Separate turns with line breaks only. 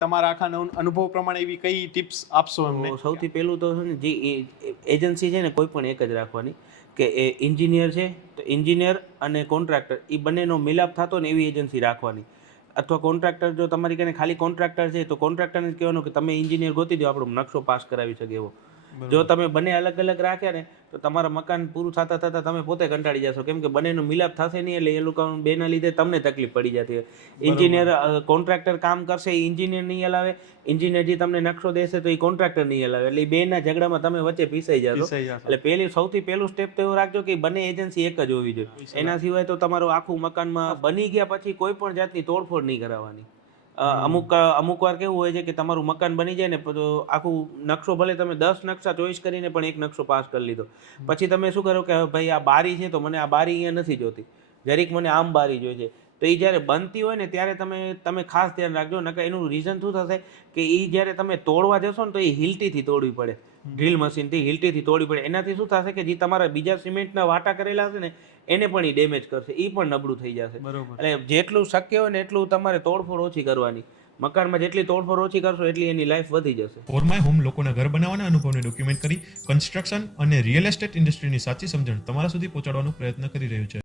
તમારા આખા અનુભવ પ્રમાણે એવી કઈ ટિપ્સ આપશો એમને?
સૌથી પહેલું તો છે ને જે એજન્સી છે ને કોઈ પણ એક જ રાખવાની. કે એ એન્જિનિયર છે તો એન્જિનિયર અને કોન્ટ્રાક્ટર એ બંનેનો મિલાપ થતો ને એવી એજન્સી રાખવાની. અથવા કોન્ટ્રાક્ટર જો તમારી કને ખાલી કોન્ટ્રાક્ટર છે તો કોન્ટ્રાક્ટરને કહેવાનું કે તમે એન્જિનિયર ગોતી દો આપણો નકશો પાસ કરાવી શકે એવો. જો તમે બંને અલગ અલગ રાખ્યા ને તો તમારા મકાન પૂરું થતા થતા તમે પોતે કંટાળી જશો. કેમ કે બંનેનો મિલાપ થશે નહીં એટલે એ લોકો બેના લીધે તમને તકલીફ પડી જતી હોય. એન્જિનિયર કોન્ટ્રાક્ટર કામ કરશે એ એન્જિનિયર નહીં હલાવે. એન્જિનિયર જે તમને નકશો દેશે તો એ કોન્ટ્રાક્ટર નહીં હલાવે. એટલે એ બેના ઝઘડામાં તમે વચ્ચે પીસાઈ જશો. એટલે પહેલી સૌથી પહેલું સ્ટેપ તો એવું રાખજો કે બંને એજન્સી એક જ હોવી જોઈએ. એના સિવાય તો તમારું આખું મકાનમાં બની ગયા પછી કોઈ પણ જાતની તોડફોડ નહીં કરાવવાની. અમુક અમુક વાર કેવું હોય છે કે તમારું મકાન બની જાય ને તો આખું નકશો ભલે તમે દસ નકશા ચોઈસ કરીને પણ એક નકશો પાસ કરી લીધો. પછી તમે શું કરો કે ભાઈ આ બારી છે તો મને આ બારી અહીંયા નથી જોતી. જરીક મને આમ બારી જોઈએ છે તો એ જ્યારે બનતી હોય ને ત્યારે તમે તમે ખાસ ધ્યાન રાખજો. નકર એનું રીઝન શું થશે કે એ જ્યારે તમે તોડવા જશો ને તો એ હિલટીથી તોડવી પડે. ડ્રીલ મશીનથી હિલટીથી તોડવી પડે. એનાથી શું થશે કે જે તમારા બીજા સિમેન્ટના વાટા કરેલા હશે ને એને પણ એ ડેમેજ કરશે. એ પણ નબળું થઈ જશે.
બરાબર.
એટલે જેટલું શક્ય હોય ને એટલું તમારે તોડફોડ ઓછી કરવાની. મકાનમાં જેટલી તોડફોડ ઓછી કરશો એટલી એની લાઈફ વધી જશે.
ફોર માય હોમ લોકોના ઘર બનાવવાના અનુભવને ડોક્યુમેન્ટ કરી કન્સ્ટ્રક્શન અને રિયલ એસ્ટેટ ઇન્ડસ્ટ્રીની સાચી સમજણ તમારા સુધી પહોંચાડવાનો પ્રયત્ન કરી રહ્યું છે.